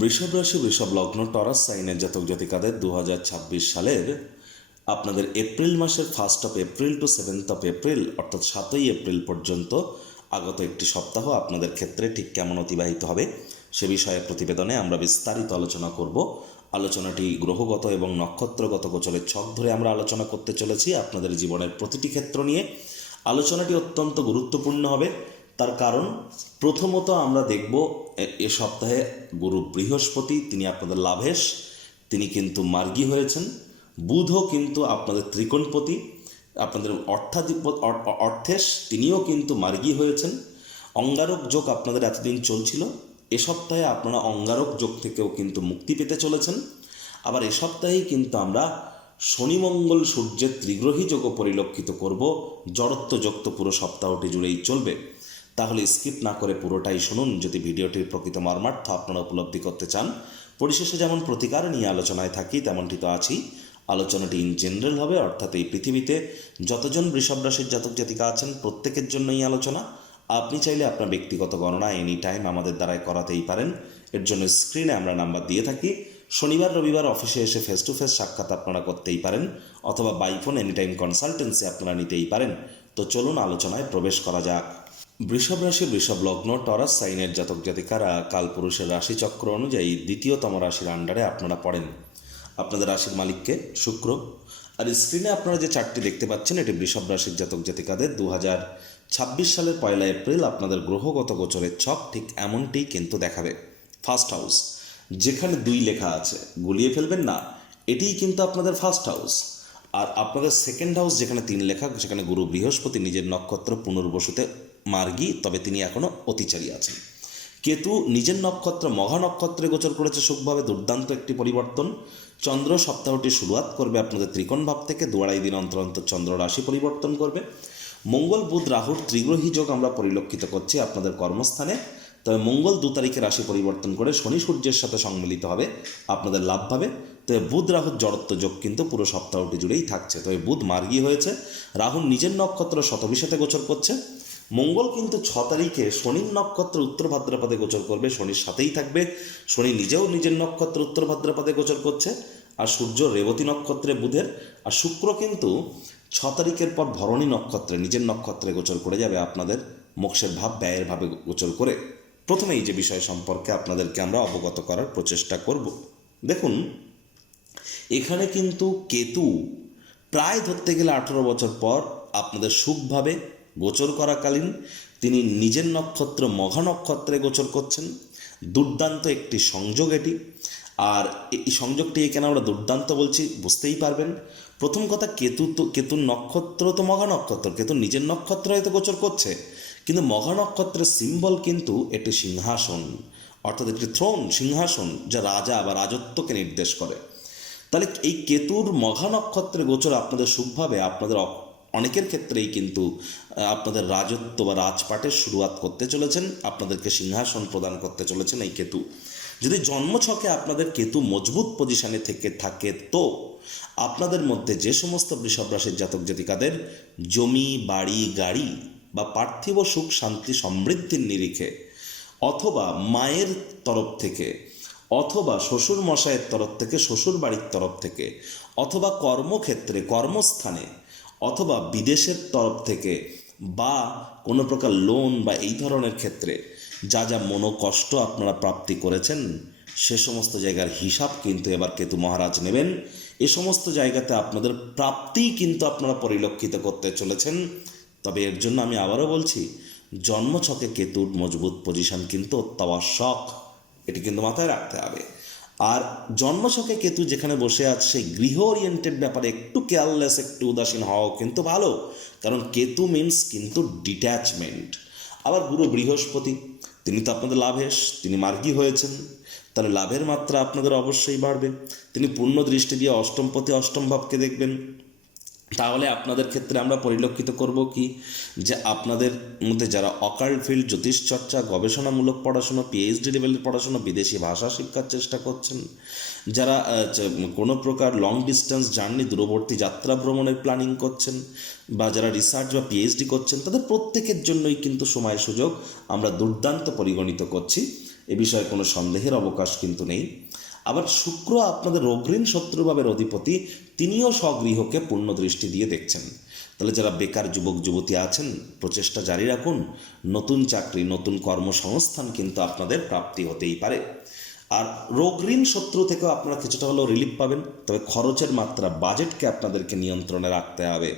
বৃষভ রাশি বৃষভ লগ্ন টরাস সাইনের জাতক জাতিকাদের 2026 সালের আপনাদের এপ্রিল মাসের 1 এপ্রিল টু 7 এপ্রিল অর্থাৎ 7 এপ্রিল পর্যন্ত আগত একটি সপ্তাহ আপনাদের ক্ষেত্রে ঠিক কেমন অতিবাহিত হবে সে বিষয়ে প্রতিবেদনে আমরা বিস্তারিত আলোচনা করব। আলোচনাটি গ্রহগত এবং নক্ষত্রগত গোচরের ছক ধরে আমরা আলোচনা করতে চলেছি আপনাদের জীবনের প্রতিটি ক্ষেত্র নিয়ে। আলোচনাটি অত্যন্ত গুরুত্বপূর্ণ হবে, তার কারণ প্রথমত আমরা দেখব এ সপ্তাহে গুরু বৃহস্পতি তিনি আপনাদের লাভেশ, তিনি কিন্তু মার্গী হয়েছেন। বুধও কিন্তু আপনাদের ত্রিকোণপতি, আপনাদের অর্থেশ তিনিও কিন্তু মার্গী হয়েছেন। অঙ্গারক যোগ আপনাদের এতদিন চলছিল, এ সপ্তাহে আপনারা অঙ্গারক যোগ থেকেও কিন্তু মুক্তি পেতে চলেছেন। আবার এ সপ্তাহেই কিন্তু আমরা শনি মঙ্গল সূর্যের ত্রিগ্রহী যোগও পরিলক্ষিত করব। জড়ত্ব যোগ তো পুরো সপ্তাহটি জুড়েই চলবে, তাহলে স্কিপ না করে পুরোটাই শুনুন যদি ভিডিওটির প্রকৃত মর্মার্থ আপনারা উপলব্ধি করতে চান। পরিশেষে যেমন প্রতিকার নিয়ে আলোচনায় থাকি তেমনটি তো আছি। আলোচনাটি ইন জেনারেল হবে, অর্থাৎ এই পৃথিবীতে যতজন বৃষভ রাশির জাতক জাতিকা আছেন প্রত্যেকের জন্যই আলোচনা। আপনি চাইলে আপনার ব্যক্তিগত গণনা এনি টাইম আমাদের দ্বারাই করাতেই পারেন। এর জন্য স্ক্রিনে আমরা নাম্বার দিয়ে থাকি। শনিবার রবিবার অফিসে এসে ফেস টু ফেস সাক্ষাৎ আপনারা করতেই পারেন, অথবা by phone any time consultancy আপনারা নিতেই পারেন। তো চলুন আলোচনায় প্রবেশ করা যাক। বৃষভ রাশি বৃষভ লগ্ন টরাস সাইনের জাতক জাতিকারা কালপুরুষের রাশিচক্র অনুযায়ী দ্বিতীয়তম রাশির আন্ডারে আপনারা পড়েন। আপনাদের রাশির মালিককে শুক্র। আর স্ক্রিনে আপনারা যে চার্টটি দেখতে পাচ্ছেন এটি বৃষভ রাশির জাতক জাতিকাদের 2026 সালের 1 এপ্রিল আপনাদের গ্রহগত গোচরের ছক ঠিক এমনটিই কিন্তু দেখাবে। ফার্স্ট হাউস যেখানে 2 লেখা আছে, গুলিয়ে ফেলবেন না, এটিই কিন্তু আপনাদের ফার্স্ট হাউস। আর আপনাদের সেকেন্ড হাউস যেখানে 3 লেখা, সেখানে গুরু বৃহস্পতি নিজের নক্ষত্র পুনর্বসুতে মার্গী, তবে তিনি এখনও অতিচারী আছেন। কেতু নিজের নক্ষত্র মঘা নক্ষত্রে গোচর করেছে সুখভাবে, দুর্দান্ত একটি পরিবর্তন। চন্দ্র সপ্তাহটি শুরুয়াত করবে আপনাদের ত্রিকোণ ভাব থেকে, 2-2.5 দিন অন্তর অন্তর চন্দ্র রাশি পরিবর্তন করবে। মঙ্গল বুধ রাহুর ত্রিগ্রহী যোগ আমরা পরিলক্ষিত করছি আপনাদের কর্মস্থানে। তবে মঙ্গল 2 তারিখে রাশি পরিবর্তন করে শনি সূর্যের সাথে সম্মিলিত হবে আপনাদের লাভ পাবে। তবে বুধ রাহুর জড়ত্ব যোগ কিন্তু পুরো সপ্তাহটি জুড়েই থাকছে। তবে বুধ মার্গী হয়েছে, রাহু নিজের নক্ষত্র শতবিশাতে গোচর করছে। মঙ্গল কিন্তু 6 তারিখে শনির নক্ষত্র উত্তর ভাদ্রপদে গোচর করবে, শনির সাথেই থাকবে। শনি নিজেও নিজের নক্ষত্র উত্তর ভাদ্রপদে গোচর করছে, আর সূর্য রেবতী নক্ষত্রে বুধের। আর শুক্র কিন্তু 6 তারিখের পর ভরণী নক্ষত্রে নিজের নক্ষত্রে গোচর করে যাবে আপনাদের মোক্ষের ভাব ব্যয়ের ভাবে গোচর করে। প্রথমে এই যে বিষয় সম্পর্কে আপনাদেরকে আমরা অবগত করার প্রচেষ্টা করব। দেখুন, এখানে কিন্তু কেতু প্রায় ধরতে গেলে 18 বছর পর আপনাদের সুখভাবে গোচর করাকালীন তিনি নিজের নক্ষত্র মঘা নক্ষত্রে গোচর করছেন। দুর্দান্ত একটি সংযোগ এটি। আর এই সংযোগটি এখানে আমরা দুর্দান্ত বলছি বুঝতেই পারবেন। প্রথম কথা, কেতুর নক্ষত্র তো মঘা নক্ষত্র, কেতু নিজের নক্ষত্র হয়তো গোচর করছে, কিন্তু মঘা নক্ষত্রের সিম্বল কিন্তু একটি সিংহাসন, অর্থাৎ একটি থ্রোন, সিংহাসন, যা রাজা বা রাজত্বকে নির্দেশ করে। তাহলে এই কেতুর মঘা নক্ষত্রে গোচর আপনাদের সুখভাবে আপনাদের অনেকের ক্ষেত্রেই কিন্তু আপনাদের রাজত্ব বা রাজপাটের শুরুয়াত করতে চলেছেন, আপনাদেরকে সিংহাসন প্রদান করতে চলেছেন এই কেতু। যদি জন্মছকে আপনাদের কেতু মজবুত পজিশনে থেকে থাকে তো আপনাদের মধ্যে যে সমস্ত বৃষভ রাশির জাতক জাতিকাদের জমি বাড়ি গাড়ি বা পার্থিব সুখ শান্তি সমৃদ্ধির নিরিখে, অথবা মায়ের তরফ থেকে, অথবা শ্বশুর মশাইয়ের তরফ থেকে, শ্বশুর বাড়ির তরফ থেকে, অথবা কর্মক্ষেত্রে কর্মস্থানে, অথবা বিদেশের তরফ থেকে, বা কোনো প্রকার লোন বা এই ধরনের ক্ষেত্রে যা যা মনোকষ্ট আপনারা প্রাপ্তি করেছেন সে সমস্ত জায়গার হিসাব কিন্তু এবার কেতু মহারাজ নেবেন। এ সমস্ত জায়গাতে আপনাদের প্রাপ্তিই কিন্তু আপনারা পরিলক্ষিত করতে চলেছেন। তবে এর জন্য আমি আবারও বলছি, জন্মছকে কেতুর মজবুত পজিশন কিন্তু অত্যাবশ্যক, এটি কিন্তু মাথায় রাখতে হবে। আর জন্মছকে কেতু যেখানে বসে আছে সেই গৃহ ওরিয়েন্টেড ব্যাপারে একটু কেয়ারলেস, একটু উদাসীন হওয়াও কিন্তু ভালো, কারণ কেতু মিন্স কিন্তু ডিট্যাচমেন্ট। আবার গুরু বৃহস্পতি তিনি তো আপনাদের লাভেশ, তিনি মার্গী হয়েছেন, তাহলে লাভের মাত্রা আপনাদের অবশ্যই বাড়বে। তিনি পূর্ণ দৃষ্টি দিয়ে অষ্টমপতি অষ্টম ভাবকে দেখবেন। তাহলে আপনাদের ক্ষেত্রে আমরা পরিলক্ষিত করব কি, যে আপনাদের মধ্যে যারা অকাল্ট ফিল্ড, জ্যোতিষচর্চা, গবেষণামূলক পড়াশুনো, পিএইচডি লেভেলের পড়াশুনো, বিদেশি ভাষা শিক্ষার চেষ্টা করছেন, যারা কোনো প্রকার লং ডিস্টেন্স জার্নি, দূরবর্তী যাত্রা ভ্রমণের প্ল্যানিং করছেন, বা যারা রিসার্চ বা পিএইচডি করছেন, তাদের প্রত্যেকের জন্যই কিন্তু সময় সুযোগ আমরা দুর্দান্ত পরিগণিত করছি। এ বিষয়ে কোনো সন্দেহের অবকাশ কিন্তু নেই। আবার শুক্র আপনাদের অগ্রীণ শত্রুভাবের অধিপতি, তিনিও স্বগৃহকে পূর্ণ দৃষ্টি দিয়ে দেখছেন। তাহলে যারা বেকার যুবক যুবতী আছেন, প্রচেষ্টা জারি রাখুন, নতুন চাকরি নতুন কর্মসংস্থান কিন্তু আপনাদের প্রাপ্তি হতেই পারে। আর রোগ ঋণ শত্রু থেকেও আপনারা কিছুটা হলেও রিলিফ পাবেন, তবে খরচের মাত্রা, বাজেটকে আপনাদেরকে নিয়ন্ত্রণে রাখতে হবে।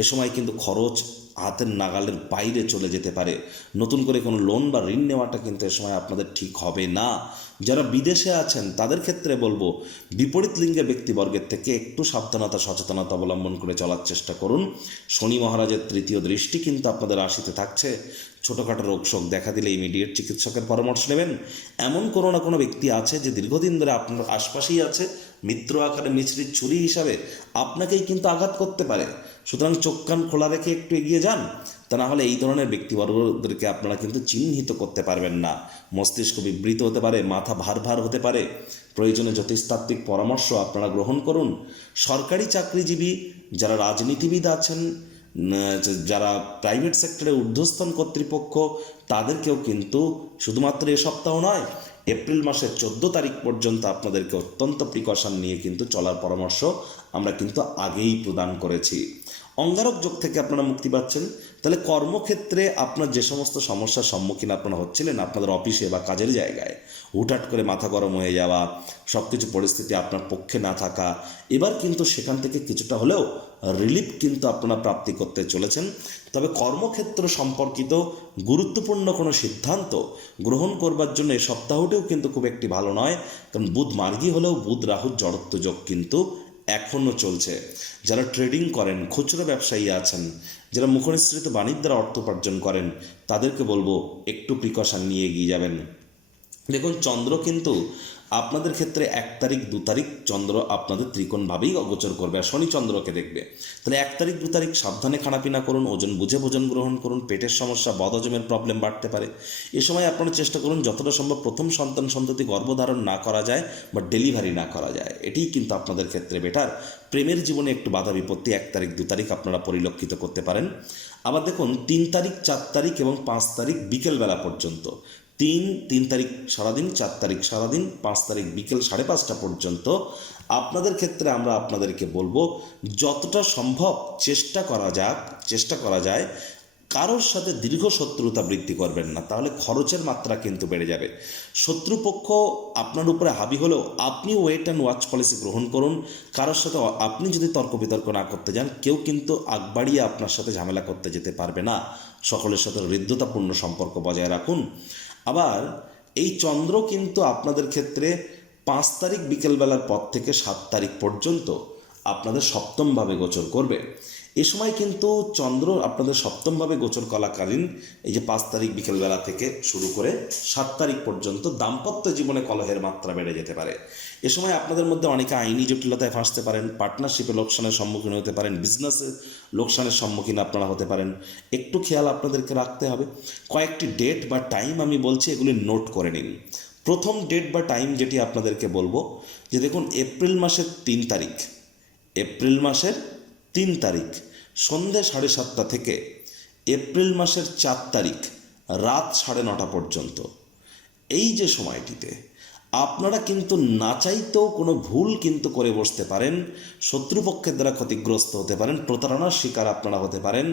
এ সময় কিন্তু খরচ হাতের নাগালের বাইরে চলে যেতে পারে। নতুন করে কোনো লোন বা ঋণ নেওয়াটা কিন্তু এ সময় আপনাদের ঠিক হবে না। যারা বিদেশে আছেন তাদের ক্ষেত্রে বলবো, বিপরীত লিঙ্গের ব্যক্তিবর্গের থেকে একটু সাবধানতা সচেতনতা অবলম্বন করে চলার চেষ্টা করুন। শনি মহারাজের তৃতীয় দৃষ্টি কিন্তু আপনাদের রাশিতে থাকছে। ছোটোখাটো রোগ শোক দেখা দিলে ইমিডিয়েট চিকিৎসকের পরামর্শ নেবেন। এমন কোনো না কোনো ব্যক্তি আছে যে দীর্ঘদিন ধরে আপনার আশপাশেই আছে, মিত্র আকারে মিছরির ছুরি হিসাবে আপনাকেই কিন্তু আঘাত করতে পারে। সুতরাং চোখ কান খোলা রেখে একটু এগিয়ে যান, তা না হলে এই ধরনের ব্যক্তিবর্গদেরকে আপনারা কিন্তু চিহ্নিত করতে পারবেন না। মস্তিষ্ক বিবৃত হতে পারে, মাথা ভার ভার হতে পারে। প্রয়োজনে জ্যোতিষতাত্ত্বিক পরামর্শ আপনারা গ্রহণ করুন। সরকারি চাকরিজীবী, যারা রাজনীতিবিদ আছেন, যারা প্রাইভেট সেক্টরে ঊর্ধ্বস্তন কর্তৃপক্ষ, তাদেরকেও কিন্তু শুধুমাত্র এ সপ্তাহ নয়, এপ্রিল মাসের 14 তারিখ পর্যন্ত আপনাদেরকে অত্যন্ত প্রিকশন নিয়ে কিন্তু চলার পরামর্শ আমরা কিন্তু আগেই প্রদান করেছি। অঙ্গারক যোগ থেকে আপনারা মুক্তি পাচ্ছেন। তাহলে কর্মক্ষেত্রে আপনার যে সমস্ত সমস্যার সম্মুখীন আপনারা হচ্ছিলেন আপনাদের অফিসে বা কাজের জায়গায়, হুটহাট করে মাথা গরম হয়ে যাওয়া, সব কিছু পরিস্থিতি আপনার পক্ষে না থাকা, এবার কিন্তু সেখান থেকে কিছুটা হলেও রিলিফ কিন্তু আপনারা প্রাপ্তি করতে চলেছেন। তবে কর্মক্ষেত্র সম্পর্কিত গুরুত্বপূর্ণ কোনো সিদ্ধান্ত গ্রহণ করবার জন্য এই সপ্তাহটিও কিন্তু খুব একটি ভালো নয়, কারণ বুধ মার্গী হলেও বুধ রাহুর জড়ত্ব যোগ কিন্তু এখনও চলছে। যারা ট্রেডিং করেন, খুচরো ব্যবসায়ী আছেন, যারা মুখনিসৃত বাণিজ্য দ্বারা অর্থ উপার্জন করেন, তাদেরকে বলবো একটু প্রিকশন নিয়ে এগিয়ে যাবেন। দেখুন, চন্দ্র কিন্তু আপনাদের ক্ষেত্রে 1 তারিখ 2 তারিখ চন্দ্র আপনাদের ত্রিকোণভাবেই অগোচর করবে, আর শনি চন্দ্রকে দেখবে। তাহলে 1 তারিখ 2 তারিখ সাবধানে খানাপিনা করুন, ওজন বুঝে ভোজন গ্রহণ করুন। পেটের সমস্যা, বদহজমের প্রবলেম বাড়তে পারে। এ সময় আপনারা চেষ্টা করুন যতটা সম্ভব প্রথম সন্ততি গর্ভধারণ না করা যায় বা ডেলিভারি না করা যায়, এটিই কিন্তু আপনাদের ক্ষেত্রে বেটার। প্রেমের জীবনে একটু বাধা বিপত্তি 1 তারিখ 2 তারিখ আপনারা পরিলক্ষিত করতে পারেন। আবার দেখুন 3 তারিখ 4 তারিখ এবং 5 তারিখ বিকেলবেলা পর্যন্ত, 3 তারিখ সারাদিন, 4 তারিখ সারাদিন, 5 তারিখ বিকেল 5:30 পর্যন্ত আপনাদের ক্ষেত্রে আমরা আপনাদেরকে বলবো যতটা সম্ভব চেষ্টা করা যায় কারোর সাথে দীর্ঘ শত্রুতা বৃদ্ধি করবেন না, তাহলে খরচের মাত্রা কিন্তু বেড়ে যাবে। শত্রুপক্ষ আপনার উপরে হাবি হলেও আপনি ওয়েট অ্যান্ড ওয়াচ পলিসি গ্রহণ করুন। কারোর সাথে আপনি যদি তর্ক বিতর্ক না করতে যান, কেউ কিন্তু আগ বাড়িয়ে আপনার সাথে ঝামেলা করতে যেতে পারবে না। সকলের সাথে হৃদ্যতাপূর্ণ সম্পর্ক বজায় রাখুন। আবার এই চন্দ্র কিন্তু আপনাদের ক্ষেত্রে 5 তারিখ বিকেলবেলার পর থেকে 7 তারিখ পর্যন্ত আপনাদের সপ্তমভাবে গোচর করবে। এ সময় কিন্তু চন্দ্র আপনাদের সপ্তমভাবে গোচর করাকালীন এই যে 5 তারিখ বিকেলবেলা থেকে শুরু করে 7 তারিখ পর্যন্ত দাম্পত্য জীবনে কলহের মাত্রা বেড়ে যেতে পারে। এ সময় আপনাদের মধ্যে অনেকে আইনি জটিলতায় ফাঁসতে পারেন, পার্টনারশিপে লোকসানের সম্মুখীন হতে পারেন, বিজনেসে লোকসানের সম্মুখীন আপনারা হতে পারেন। একটু খেয়াল আপনাদেরকে রাখতে হবে। কয়েকটি ডেট বা টাইম আমি বলছি, এগুলি নোট করে নিন। প্রথম ডেট বা টাইম যেটি আপনাদেরকে বলবো, যে দেখুন এপ্রিল মাসের 3 তারিখ সন্ধ্যে 7:30 থেকে এপ্রিল মাসের 4 তারিখ রাত 9:30 পর্যন্ত, এই যে সময়টিতে আপনারা কিন্তু না চাইতেও কোনো ভুল কিন্তু করে বসতে পারেন। শত্রুপক্ষের দ্বারা ক্ষতিগ্রস্ত হতে পারেন, প্রতারণার শিকার আপনারা হতে পারেন,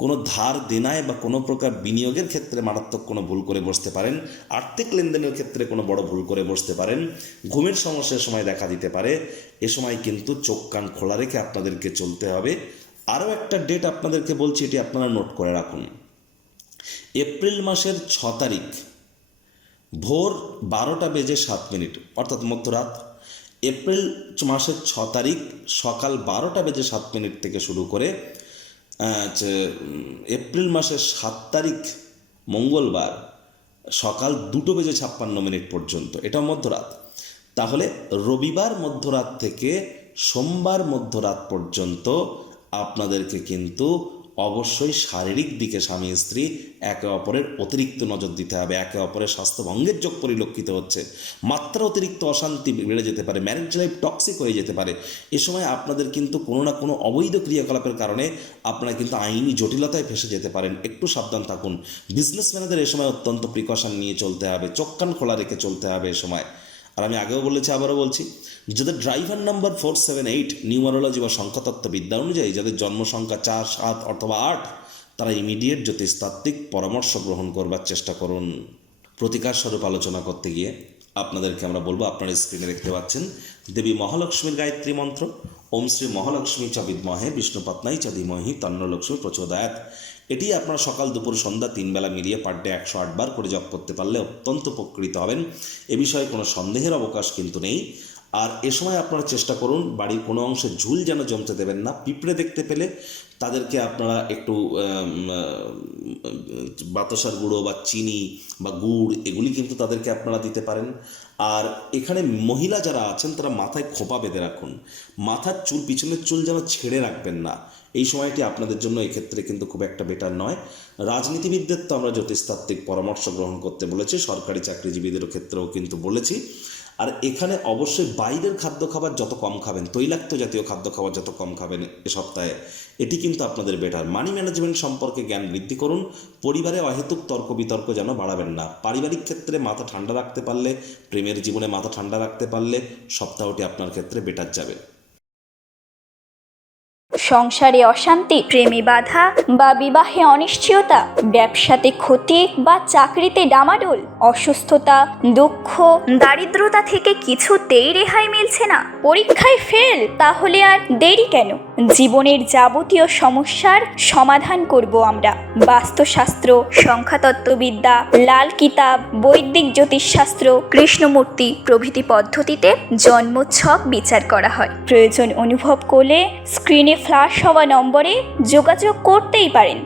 কোনো ধার দেনায় বা কোনো প্রকার বিনিয়োগের ক্ষেত্রে মারাত্মক কোনো ভুল করে বসতে পারেন, আর্থিক লেনদেনের ক্ষেত্রে কোনো বড় ভুল করে বসতে পারেন, ঘুমের সমস্যার সময় দেখা দিতে পারে। এ সময় কিন্তু চোখ কান খোলা রেখে আপনাদেরকে চলতে হবে। আরও একটা ডেট আপনাদেরকে বলছি, এটি আপনারা নোট করে রাখুন। এপ্রিল মাসের 6 তারিখ ভোর 12:07 অর্থাৎ মধ্যরাত। এপ্রিল মাসের 6 তারিখ সকাল 12:07 থেকে শুরু করে এপ্রিল মাসের 7 তারিখ মঙ্গলবার সকাল 2:56 পর্যন্ত, এটা মধ্যরাত। তাহলে রবিবার মধ্যরাত থেকে সোমবার মধ্যরাত পর্যন্ত আপনাদেরকে কিন্তু অবশ্যই শারীরিক দিকে স্বামী স্ত্রী একে অপরের অতিরিক্ত নজর দিতে হবে। একে অপরের স্বাস্থ্যভঙ্গের যোগ পরিলক্ষিত হচ্ছে, মাত্রা অতিরিক্ত অশান্তি বেড়ে যেতে পারে, ম্যারেজ লাইফ টক্সিক হয়ে যেতে পারে। এ সময় আপনাদের কিন্তু কোনো না কোনো অবৈধ ক্রিয়াকলাপের কারণে আপনারা কিন্তু আইনি জটিলতায় ফেসে যেতে পারেন। একটু সাবধান থাকুন। বিজনেসম্যানদের এ সময় অত্যন্ত প্রিকশন নিয়ে চলতে হবে, চোখ কান খোলা রেখে চলতে হবে এ সময়। আর আমি আগেও বলেছি, আবারও বলছি, যাদের ড্রাইভার নাম্বার 478 নিউমারোলজি বা সংখ্যাতত্ত্ববিদ্যা অনুযায়ী যাদের জন্ম সংখ্যা 4, 7 অথবা 8, তারা ইমিডিয়েট জ্যোতিষতাত্ত্বিক পরামর্শ গ্রহণ করবার চেষ্টা করুন। প্রতিকার স্বরূপ আলোচনা করতে গিয়ে আপনাদেরকে আমরা বলবো, আপনারা স্ক্রিনে দেখতে পাচ্ছেন দেবী মহালক্ষ্মীর গায়ত্রী মন্ত্র, ওম শ্রী মহালক্ষ্মী চ বিদ্মহে বিষ্ণুপত্নাই চ ধীমহি তন্ন লক্ষ্মী প্রচোদয়াৎ। এটি আপনারা সকাল দুপুর সন্ধ্যা 3 বেলা মিলিয়ে পার ডে 108 বার করে জপ করতে পারলে অত্যন্ত উপকৃত হবেন। এ বিষয়ে কোনো সন্দেহের অবকাশ কিন্তু নেই। আর এ সময় আপনারা চেষ্টা করুন বাড়ির কোনো অংশে ঝুল যেন জমতে দেবেন না। পিঁপড়ে দেখতে পেলে তাদেরকে আপনারা একটু বাতাসার গুঁড়ো বা চিনি বা গুড় এগুলি কিন্তু তাদেরকে আপনারা দিতে পারেন। আর এখানে মহিলা যারা আছেন তারা মাথায় খোঁপা বেঁধে রাখুন, মাথার চুল, পিছনের চুল যেন ছেড়ে রাখবেন না। এই সময়টি আপনাদের জন্য এক্ষেত্রে কিন্তু খুব একটা বেটার নয়। রাজনীতিবিদদের তো আমরা জ্যোতিষতাত্ত্বিক পরামর্শ গ্রহণ করতে বলেছি, সরকারি চাকরিজীবীদের ক্ষেত্রেও কিন্তু বলেছি। আর এখানে অবশ্যই বাইরের খাদ্য খাবার যত কম খাবেন, তৈলাক্ত জাতীয় খাদ্য খাবার যত কম খাবেন এ সপ্তাহে, এটি কিন্তু আপনাদের বেটার। মানি ম্যানেজমেন্ট সম্পর্কে জ্ঞান বৃদ্ধি করুন। পরিবারে অহেতুক তর্ক বিতর্ক যেন বাড়াবেন না। পারিবারিক ক্ষেত্রে মাথা ঠান্ডা রাখতে পারলে, প্রেমের জীবনে মাথা ঠান্ডা রাখতে পারলে সপ্তাহটি আপনার ক্ষেত্রে বেটার যাবে। সংসারে অশান্তি, প্রেমে বাধা বা বিবাহে অনিশ্চয়তা, ব্যবসাতে ক্ষতি বা চাকরিতে ডামাডোল, অসুস্থতা, দুঃখ, দারিদ্রতা থেকে কিছুতেই রেহাই মিলছে না, পরীক্ষায় ফেল, তাহলে আর দেরি কেন? জীবনের যাবতীয় সমস্যার সমাধান করব আমরা। বাস্তুশাস্ত্র, সংখ্যাতত্ত্ববিদ্যা, লাল কিতাব, বৈদিক জ্যোতিষশাস্ত্র, কৃষ্ণমূর্তি প্রভৃতি পদ্ধতিতে জন্মছক বিচার করা হয়। প্রয়োজন অনুভব করলে স্ক্রিনে ফ্ল্যাশ হওয়া নম্বরে যোগাযোগ করতেই পারেন।